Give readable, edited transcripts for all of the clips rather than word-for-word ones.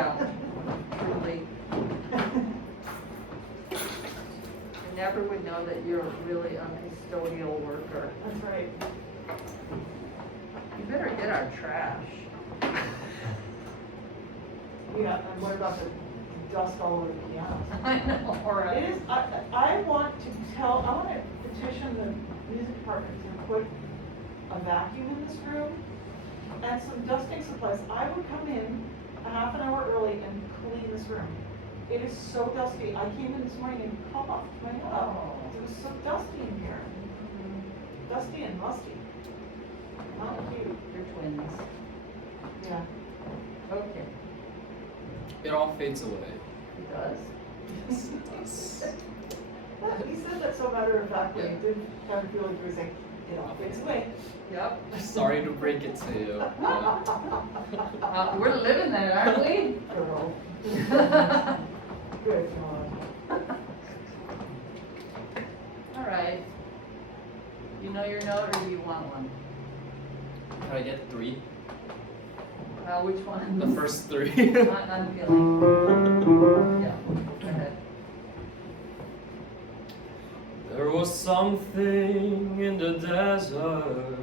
Yeah, truly. You never would know that you're really a custodial worker. That's right. You better get our trash. Yeah, and what about the dust all over the pianos? I know, all It right. is, I want to petition the music department to put a vacuum in this room and some dusting supplies. I would come in a half an hour early and clean this room. It is so dusty. I came in this morning and coughed my head up. It was so dusty in here. Dusty and musty. Not cute. You're twins. Yeah. Okay. It all fades away. It does. Yes, it does. He said that so matter of factly. It didn't kind of feel like he was saying, it all fades away. Yep. Sorry to break it to you. We're living that, aren't we? Girl. Good God. All right. You know your note, or do you want one? Can I get 3? Which one? The first 3. I'm feeling. Yeah, go ahead. There was something in the desert.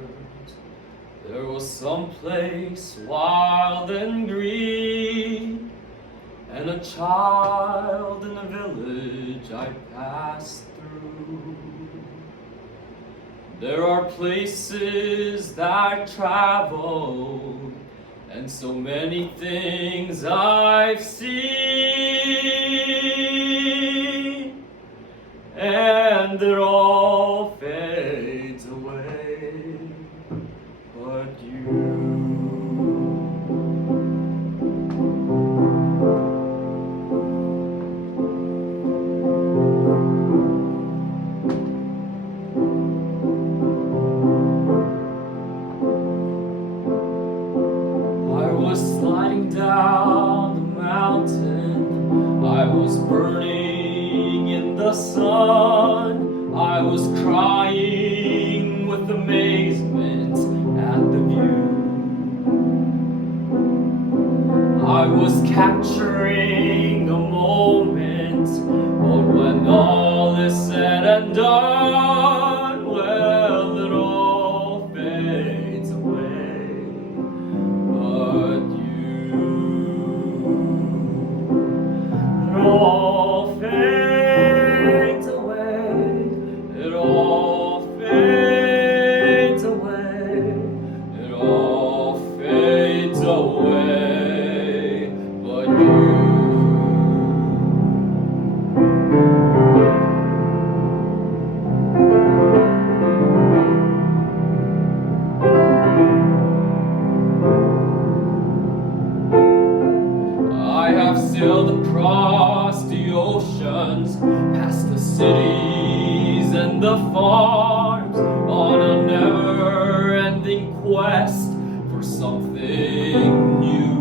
There was some place wild and green, and a child in a village I passed through. There are places that I traveled, and so many things I've seen, and it all fades away, but you. I was sliding down the mountain, I was burning in the sun, I was crying with amazement at the view. I was capturing a moment, but when all is said and done, well, it all fades away, but you. It all fades away, it all fades away, it all fades away, but you. I have sailed across the oceans, past the cities and the farms, on a never-ending quest for something new.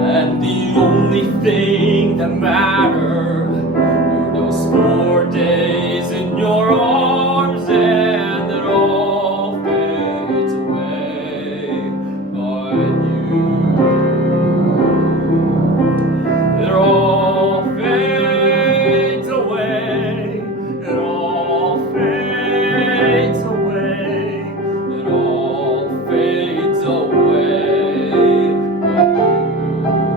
And the only thing that mattered were those 4 days in your arms, and it all fades away, but you. It all fades away, it all fades away, it all fades away, but you.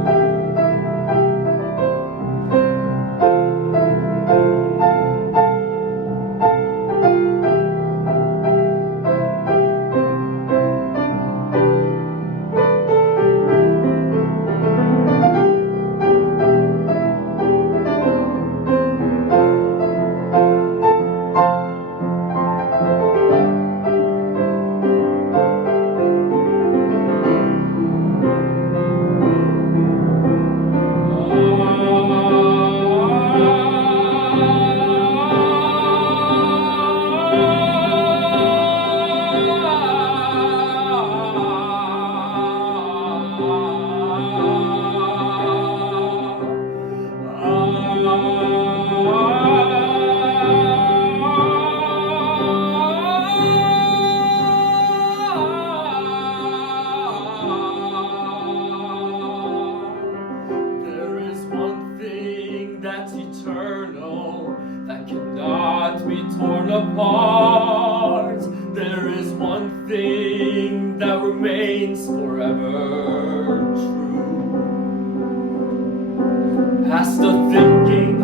apart, there is one thing that remains forever true. Past the thinking,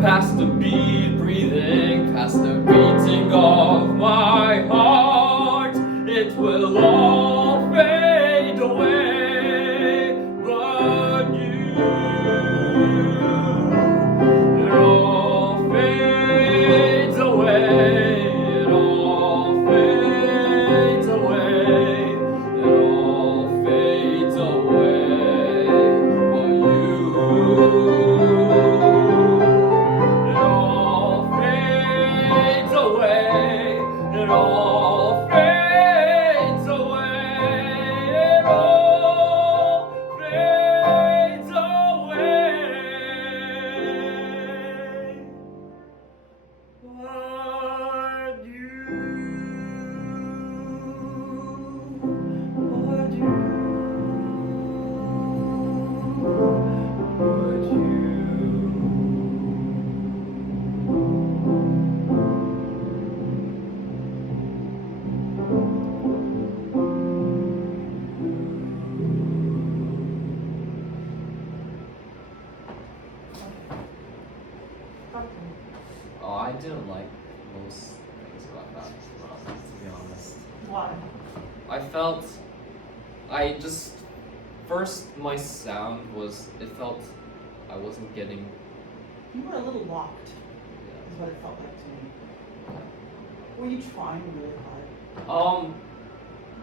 past the beat breathing, past the beating of my heart, it will all fade away, but you, it all fades away, it all fades away, it all fades away, but you, it all fades away, it all fades away, it all fades away. But you, but you, but you. Oh, I didn't like most things about that, to be honest. Why? I felt, I just, first my sound was, it felt I wasn't getting, You were a little locked, is what it felt like to me. Were you trying really hard?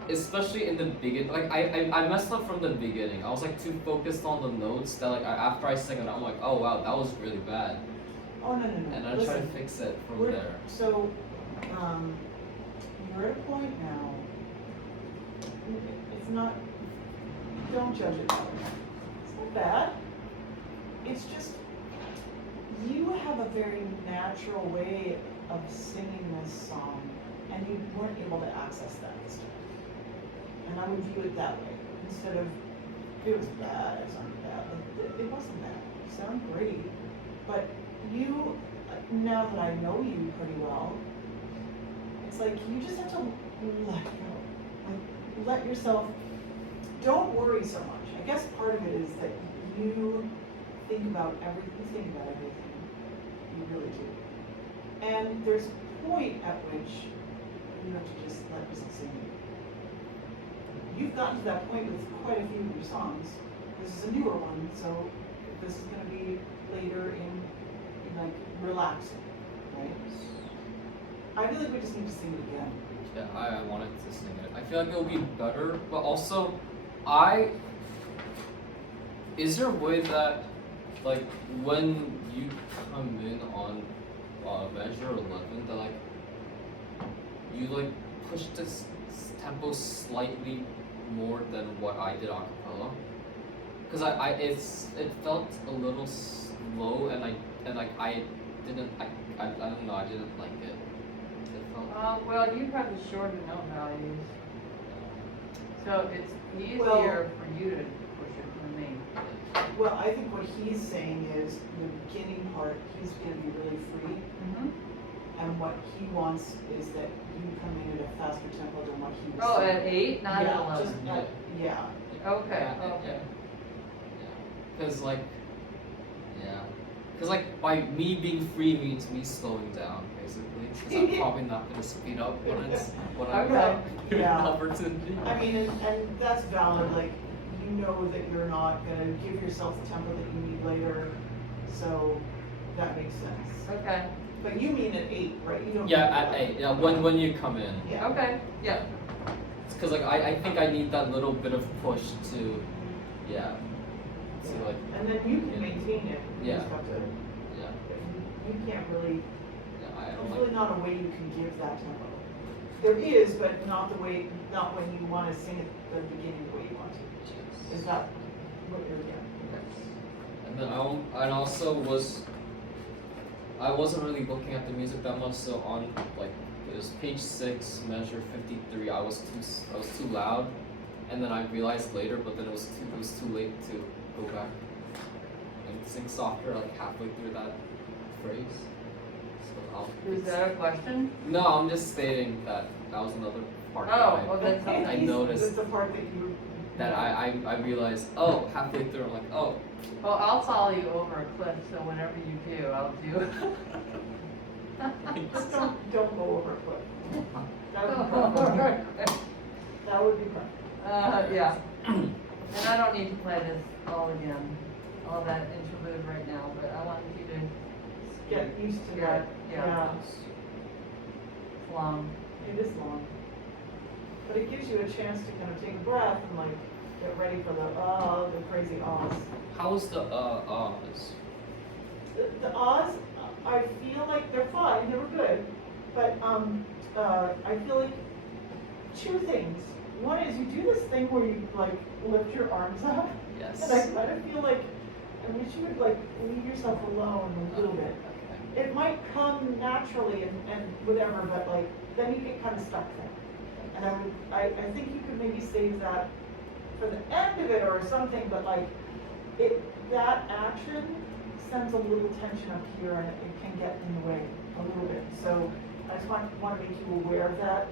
Especially in the beginning, like I messed up from the beginning. I was like too focused on the notes that like after I sang it, I'm like, oh wow, that was really bad. Oh, no, no, no. And I try to fix it from We're- there. So, you're at a point now, it's not, don't judge it that way. It's not bad. It's just, you have a very natural way of singing this song, and you weren't able to access that this time. And I would view it that way, instead of, it was bad, it sounded bad, like, it wasn't bad, you sound great, but you, now that I know you pretty well, it's like you just have to let go. Like, let yourself, don't worry so much. I guess part of it is that you think about everything. You really do. And there's a point at which you have to just let yourself sing it. You've gotten to that point with quite a few of your songs. This is a newer one, so this is gonna be later in like relaxing, right? I feel like we just need to sing it again. Yeah, I wanted to sing it. I feel like it'll be better, but also, is there a way that, like, when you come in on measure 11, that like, you like push this tempo slightly more than what I did a cappella? Cause it felt a little slow, and I don't know, I didn't like it. It felt. Well, you have the shorter note values, so it's easier Well- for you to push it than me. Well, I think what he's saying is the beginning part, he's gonna be really free. Mm-hmm. And what he wants is that you come in at a faster tempo than what he was Oh, saying. at 8, not Yeah, at 11. just at- yeah. Okay, Yeah, okay. yeah. Cause like, yeah. Cause like by me being free means me slowing down, basically. Cause I'm probably not gonna speed up when I'm Okay. given Yeah. an opportunity. I mean, and that's valid, like, you know that you're not gonna give yourself the tempo that you need later, so that makes sense. Okay, But you mean at 8, right? You don't. Yeah, mean at 8. Yeah, when you come in. Yeah. okay, yeah. Cause like I think I need that little bit of push to, yeah. To like, And then you can maintain it. You Yeah. just have to, yeah. you can't really, Yeah, I there's don't really like. not a way you can give that tempo. There is, but not the way, not when you wanna sing at the beginning the way you want to. Is that what you're getting? And then I wasn't really looking at the music that much, so on like it was page 6, measure 53. I was too loud, and then I realized later, but then it was too late to go back and sing softer like halfway through that phrase. Is that a question? No, I'm just stating that was another part that Oh, well then Okay, something. I noticed That's the part that you. I realized, oh, halfway through I'm like, oh. Well, I'll follow you over a cliff, so whenever you do, I'll do. Just don't go over a cliff. That would be perfect. That would be perfect. Yeah. And I don't need to play this all again, all that interlude right now, but I want you to Get used to that. Yeah. It's long. It is long. But it gives you a chance to kind of take a breath and like get ready for the crazy Oz. How was the Oz? The Oz, I feel like they're fine, they were good. But I feel like two things. One is you do this thing where you like lift your arms up. Yes. And I kind of feel like I wish you would like leave yourself alone a little bit. It might come naturally and whatever, but like then you get kind of stuck there. And I think you could maybe save that for the end of it or something, but like that action sends a little tension up here and it can get in the way a little bit. So I just want to make you aware of that.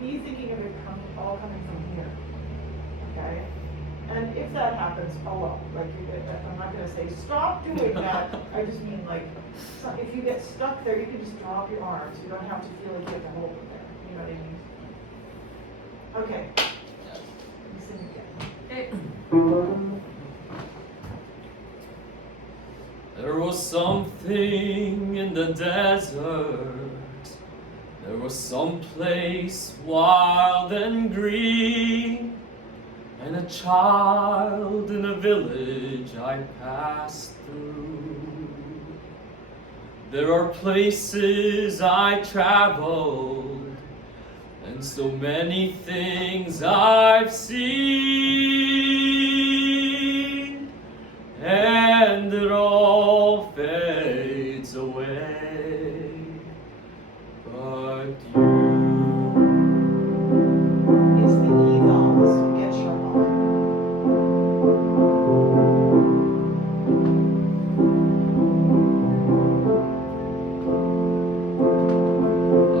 Be thinking of it all coming from here, okay? And if that happens, oh well, like I'm not gonna say stop doing that. I just mean like, if you get stuck there, you can just drop your arms. You don't have to feel like you have to hold it there. You know what I mean? Okay. Yes. Listen again. Okay. There was something in the desert. There was some place wild and green, and a child in a village I passed through. There are places I traveled, and so many things I've seen, and it all fades away. But you, It's the evils who get shut off.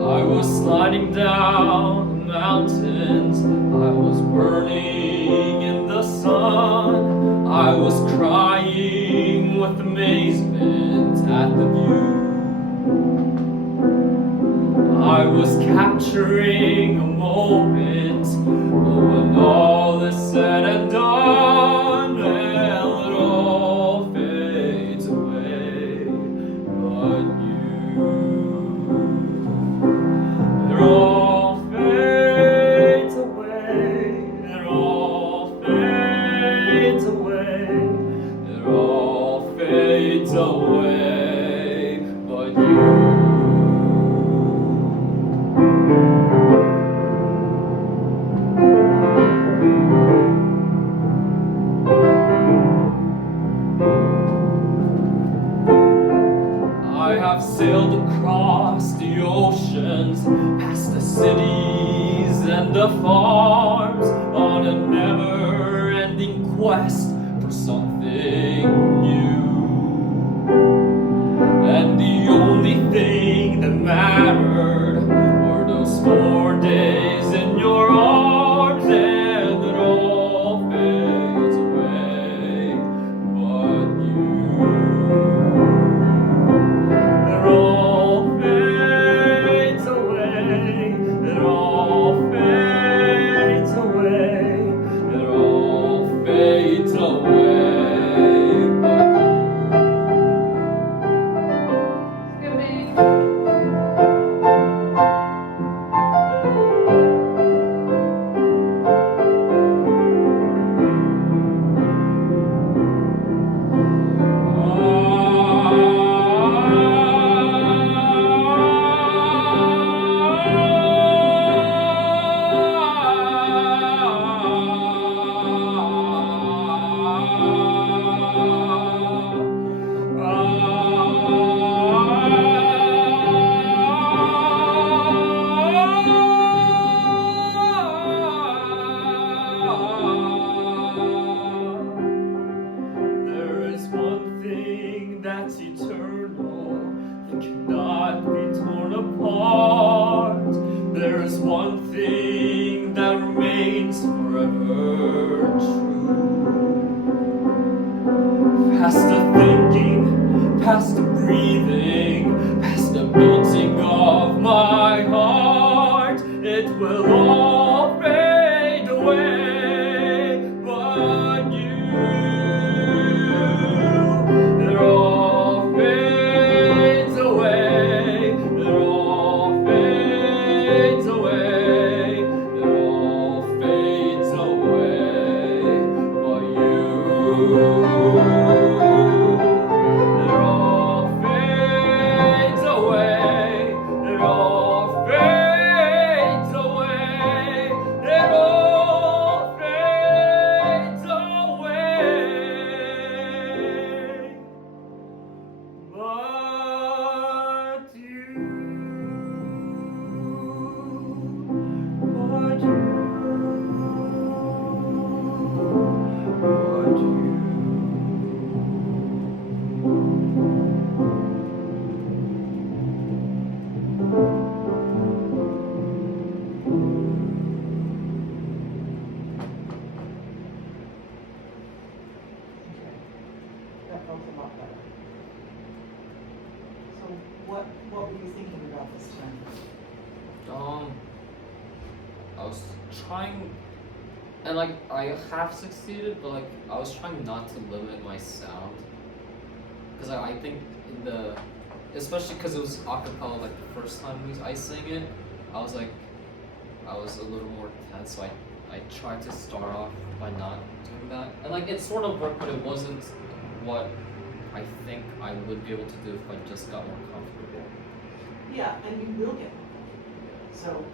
I was sliding down the mountains, I was burning in the sun, I was crying with amazement at the view. I was capturing a moment, but when all is said and done, well, it all fades away. But you, it all fades away. It all fades away. It all fades away. But you. I have sailed across the oceans, past the cities and the farms, on a never-ending quest for something new. And the only thing that mattered were those 4 days in your arms, and it all fades away. But you, it all fades away. It all fades away. It all fades away. But Skipping. remains forever true. Past the thinking, past the breathing, past the beating of my heart, it will all fade away, but it all fades away, it all fades away, it all fades away, but you. It all fades away. It all fades away. It all fades away. But you, but you. Okay. That felt a lot better. So what were you thinking about this time? I was trying, and like I have succeeded, but like I was trying not to limit my sound, because I think in the, especially because it was acapella like the first time I sang it, I was a little more tense, so I tried to start off by not doing that, and like it sort of worked, but it wasn't what I think I would be able to do if I just got more comfortable. Yeah, and you will get more comfortable. So,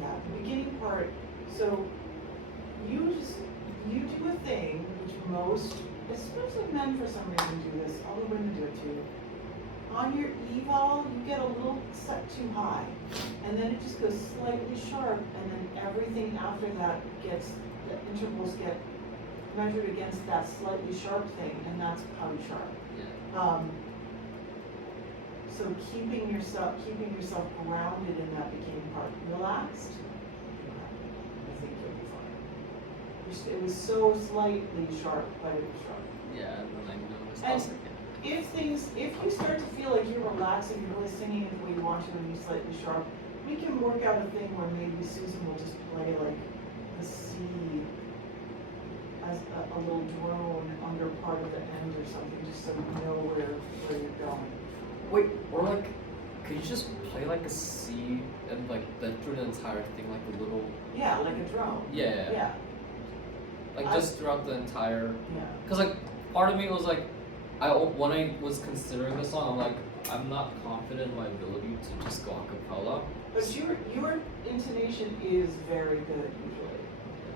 yeah, the beginning part, so you do a thing which most, especially men for some reason do this, although women do it too. On your eval, you get a little set too high, and then it just goes slightly sharp, and then everything after that gets, the intervals get measured against that slightly sharp thing, and that's probably sharp. Yeah. So keeping yourself grounded in that beginning part, relaxed, I think you'll be fine. It was so slightly sharp, but it was sharp. Yeah, and then I noticed. And I was like, if you start to feel like you're relaxing, you're really singing it the way you want to, and you're slightly sharp, we can work out a thing where maybe Susan will just play like the C as a little drone under part of the end or something, just so you know where you're going. wait, or like, could you just play like a C and like then through the entire thing like a little? Yeah, like a drone. Yeah. Yeah, Like just throughout the entire. yeah. Cause like part of me was like, when I was considering this song, I'm like, I'm not confident in my ability to just go a cappella. But your intonation is very good usually,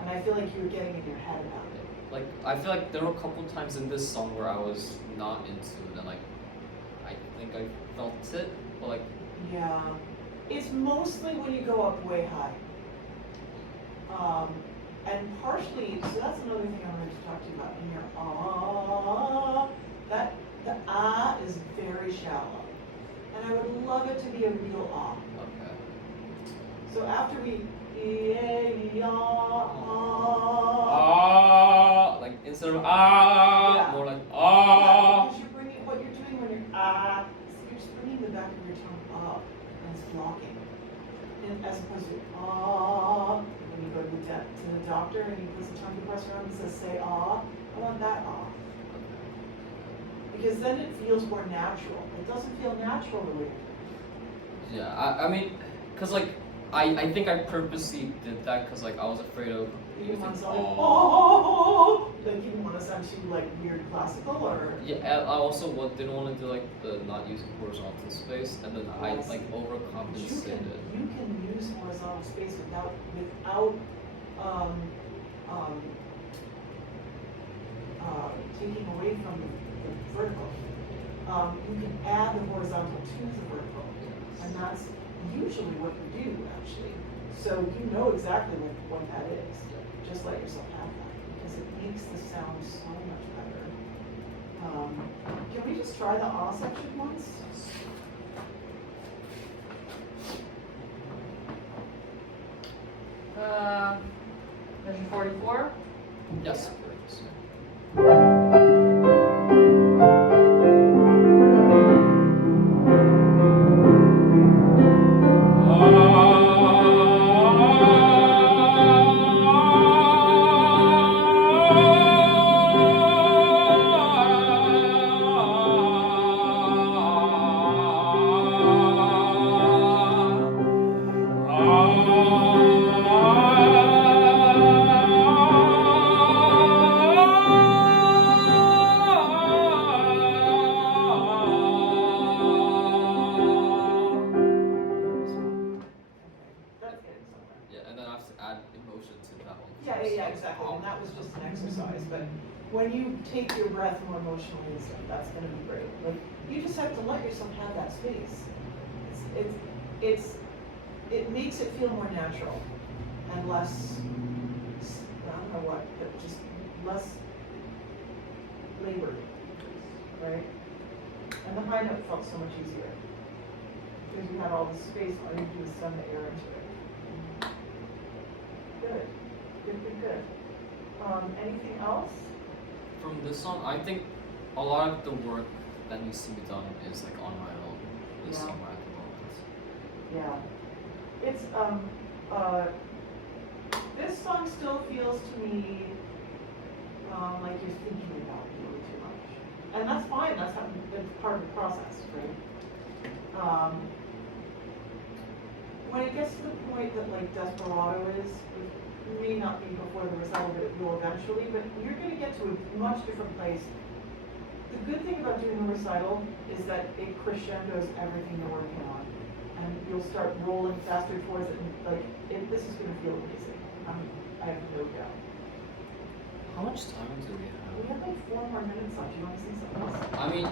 and I feel like you were getting in your head about it. Like I feel like there were a couple times in this song where I was not into it, and like I think I felt it, but like Yeah, it's mostly when you go up way high. And partially, so that's another thing I wanted to talk to you about in your ah. The ah is very shallow, and I would love it to be a real ah. okay. So after we Like instead of ah, Yeah. more like Yeah, ah. because you're bringing, what you're doing when you're ah, you're just bringing the back of your tongue up and it's blocking. And as opposed to ah, when you go to the doctor and he puts a tongue depressor on and says say ah, I want that ah. Because then it feels more natural. It doesn't feel natural the way you're doing it. Yeah, I mean, cause like I think I purposely did that cause like I was afraid of You didn't want to using sound oh. like you didn't want to sound too like weird classical or Yeah, and I also didn't want to do like the not using horizontal space, and then I Yes. like overcompensated. you can use horizontal space without taking away from the vertical. You can add the horizontal to the vertical, and that's usually what you do actually. So you know exactly what that is. Just let yourself have that because it makes the sound so much better. Can we just try the ah section once? Measure 44. Yes, please. That's getting somewhere. Yeah, and then I have to add emotion to that one. Yeah, exactly, and that was just an exercise, but when you take your breath more emotionally and stuff, that's gonna be great. Like, you just have to let yourself have that space. It makes it feel more natural and less, I don't know what, but just less labored, right? And the high note felt so much easier, because you had all this space, all you do is send the air into it. Good. Anything else? From this song, I think a lot of the work that needs to be done is like on my own. This Yeah. song at the moment. Yeah. It's, this song still feels to me, like you're thinking about it really too much. And that's fine, that's part of the process, right? When it gets to the point that like Desperado is, it may not be before the recital, but it will eventually, but you're gonna get to a much different place. The good thing about doing a recital is that it crescendos everything you're working on. And you'll start rolling faster towards it, and like, this is gonna feel amazing. I have no doubt. How much time do we We have? have like 4 more minutes left, you wanna say something else? I mean,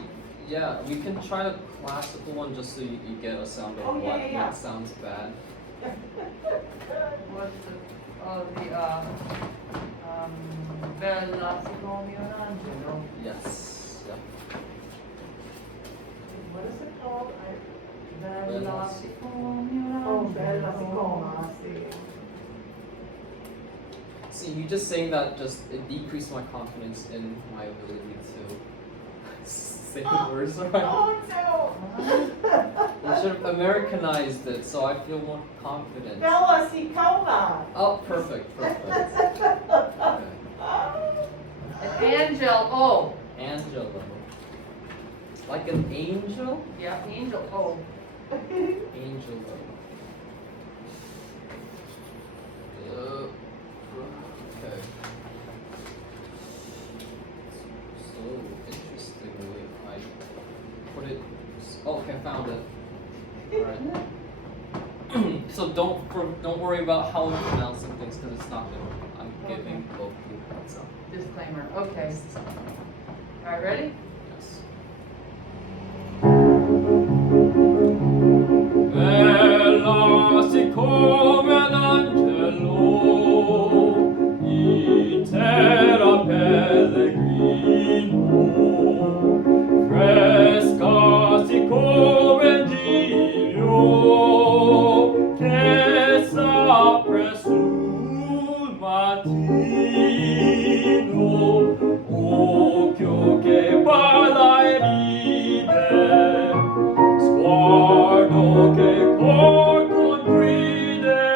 yeah, we can try the classical one just so you get a sound of Oh, yeah, what yeah, yeah. what sounds bad. What's Bella Sigourney Angelo. Yes. Yeah. What is it called? Bella Sigourney Oh, Bella Sicona, see. See, you just saying that it decreased my confidence in my ability to say the words right. Oh, no! You should have Americanized it so I feel more confident. Bella Sicona! Oh, perfect. Okay. And Angel O. Angelo. Like an angel? Yeah, Angel O. Angelo. Okay. So interestingly, I put it. Oh, okay, found it. Alright. So don't worry about how I'm pronouncing things because it's not good. I'm giving both you heads up. Disclaimer. Okay. Alright, ready? Yes. Bella siccome un angelo in terra pellegrino, fresca siccome giglio che s'apre sul mattino, occhio che balla e ride, sguardo che cor congride,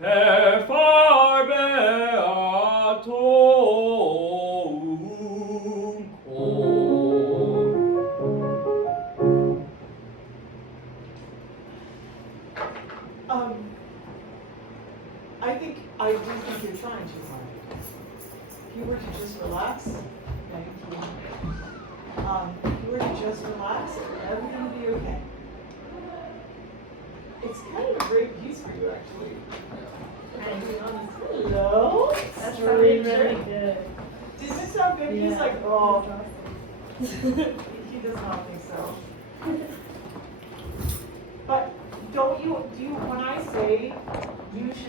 per beatum cor. I do think you're trying too hard. If you were to just relax, thank you. If you were to just relax, everything would be okay. It's kind of a great piece for you, actually. If I'm being honest. Hello? That's really, stranger. really good. Didn't it sound good? He's Yeah. like, oh, he does not think so. But do you, when I say you should